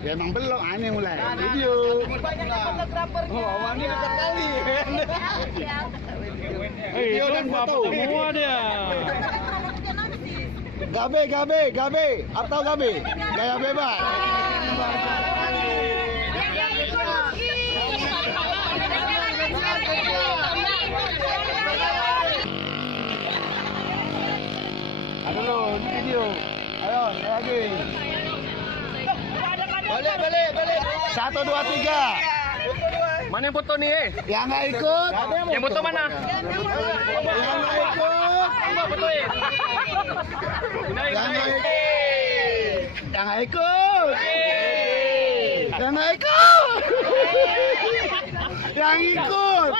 Ya emang belum, aneh mulai. Video. Banyak fotografernya. Oh, ini dekat kali. Itu dan foto. semua dia. Gabe, atau gabe, gaya bebas. Aduh lo, video. Ayo, lagi. Balik. 1, 2, 3. Mana yang foto nih? Yang nggak ikut. Yang foto mana? Yang nggak ikut. Apa fotoin? Yang nggak ikut. Yang nggak ikut. Yang nggak ikut. Yang ikut.